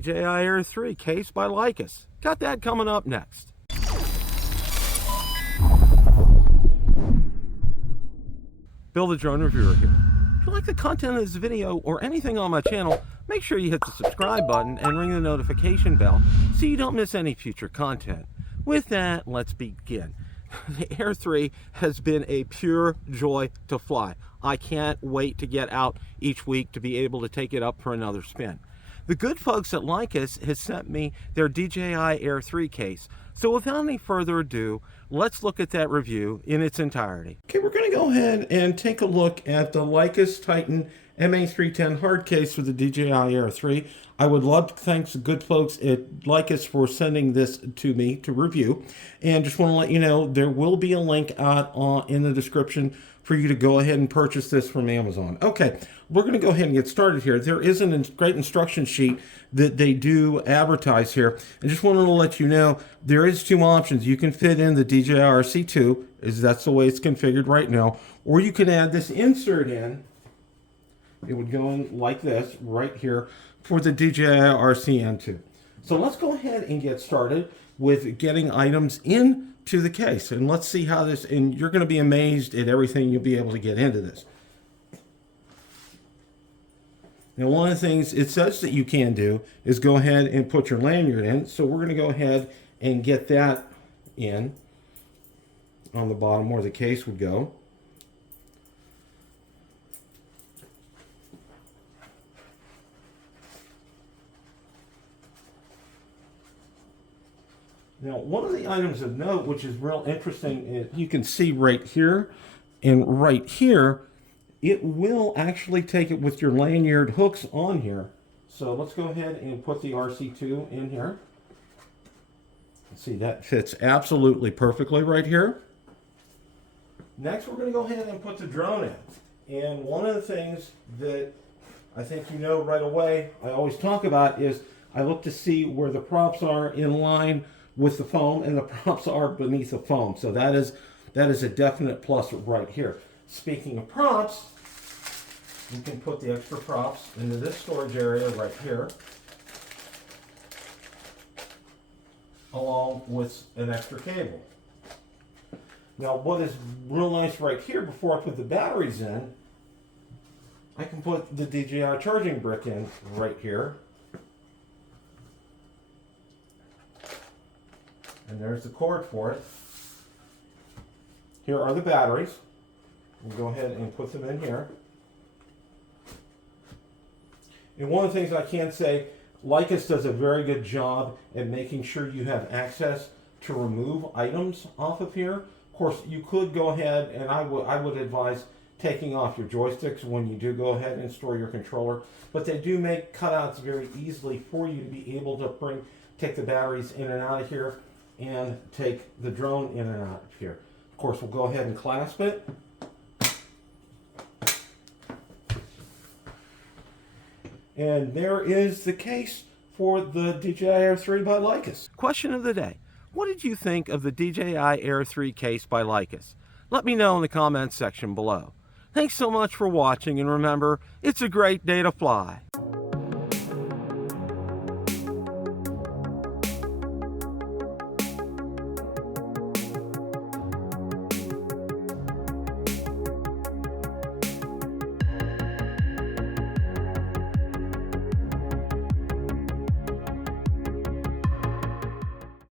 DJI Air 3 Case by Lykus. Got that coming up next. Bill the Drone Reviewer here. If you like the content of this video or anything on my channel, make sure you hit the subscribe button and ring the notification bell so you don't miss any future content. With that, let's begin. The Air 3 has been a pure joy to fly. I can't wait to get out each week to be able to take it up for another spin. The good folks at Lykus has sent me their DJI Air 3 case. So without any further ado, let's look at that review in its entirety. Okay, we're going to go ahead and take a look at the Lykus Titan MA310 hard case for the DJI Air 3. I would love to thank the good folks at Lykus for sending this to me to review. And just want to let you know, there will be a link out in the description for you to go ahead and purchase this from Amazon. Okay, we're going to go ahead and get started here. There is a great instruction sheet that they do advertise here. I just wanted to let you know there is two options. You can fit in the DJI RC2, that's the way it's configured right now, or you can add this insert in. It would go in like this right here for the DJI RCN2. So let's go ahead and get started with getting items into the case, and let's see how this, and you're going to be amazed at everything you'll be able to get into this. Now, one of the things it says that you can do is go ahead and put your lanyard in. So we're going to go ahead and get that in on the bottom where the case would go. Now, one of the items of note, which is real interesting, is you can see right here and right here, it will actually take it with your lanyard hooks on here. So let's go ahead and put the RC2 in here. See, that fits absolutely perfectly right here. Next, we're going to go ahead and put the drone in. And one of the things that I think you know right away, I always talk about, is I look to see where the props are in line with the foam, and the props are beneath the foam. So that is a definite plus right here. Speaking of props, you can put the extra props into this storage area right here, along with an extra cable. Now, what is real nice right here, before I put the batteries in, I can put the DJI charging brick in right here. And there's the cord for it. Here are the batteries. We'll go ahead and put them in here. And one of the things I can say, Lykus does a very good job at making sure you have access to remove items off of here. Of course, you could go ahead, and I would advise taking off your joysticks when you do go ahead and store your controller. But they do make cutouts very easily for you to be able to take the batteries in and out of here and take the drone in and out of here. Of course, we'll go ahead and clasp it. And there is the case for the DJI Air 3 by Lykus. Question of the day. What did you think of the DJI Air 3 case by Lykus? Let me know in the comments section below. Thanks so much for watching, and remember, it's a great day to fly.